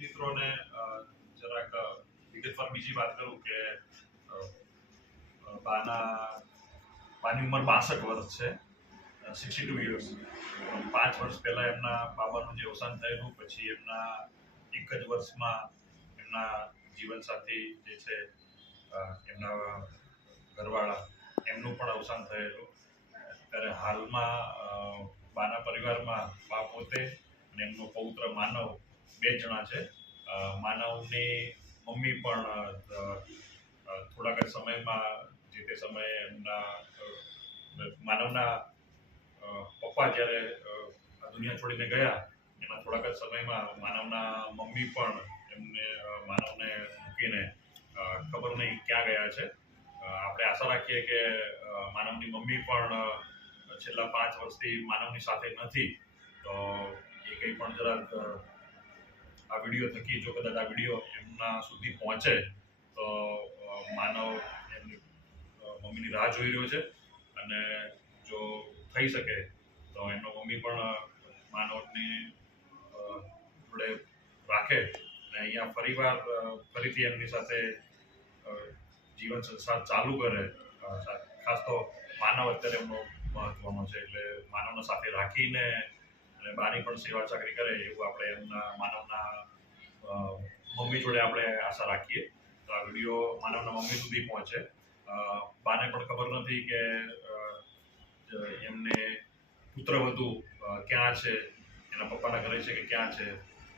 મિત્રોને જરાક વિગતવાર બીજી વાત કરું કે બાની ઉંમર 62 વર્ષ છે, 62 યર્સ. 5 વર્ષ પહેલા એમના બાબાનું જે અવસાન થયેલું, પછી એમના એક જ વર્ષમાં એમના જીવનસાથી જે છે એમના ઘરવાળા એમનું પણ અવસાન થયેલું. ત્યારે હાલમાં બાના પરિવારમાં બા પોતે અને એમનો પૌત્ર માનવ 2 જણા છે. માનવની મમ્મી પણ થોડાક જ સમયમાં જે તે સમયે એમના માનવના પપ્પા જ્યારે આ દુનિયા છોડીને ગયા એના થોડાક જ સમયમાં માનવના મમ્મી પણ માનવને મૂકીને ખબર નહીં ક્યાં ગયા છે. આપણે આશા રાખીએ કે માનવની મમ્મી પણ છેલ્લા 5 વર્ષથી માનવની સાથે નથી, તો એ કંઈ પણ જરાક આ વિડીયો થકી જો કદાચ આ વિડીયો એમના સુધી પહોંચે તો માનવ એમની મમ્મીની રાહ જોઈ રહ્યો છે. અને જો થઈ શકે તો એમનો મમ્મી પણ માનવની જોડે રાખે અને અહીંયા ફરીથી એમની સાથે જીવન સંસાર ચાલુ કરે. ખાસ તો માનવ અત્યારે એમનો મહત્વનો છે, એટલે માનવને સાથે રાખીને અને બાની પણ સેવા ચાકરી કરે એવું આપણે એમના માનવના મમ્મી જોડે આપણે આશા રાખીએ. તો આ વિડીયો માનવના મમ્મી સુધી પહોંચે. બાને પણ ખબર નથી કે એમને પુત્રવધુ ક્યાં છે, એના પપ્પાના ઘરે છે કે ક્યાં છે,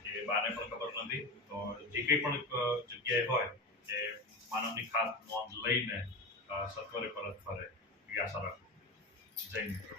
એ બાને પણ ખબર નથી. તો જે કંઈ પણ જગ્યાએ હોય એ માનવની ખાસ નોંધ લઈને સત્વરે પરત ફરે એવી આશા રાખું. જય મિત્રો.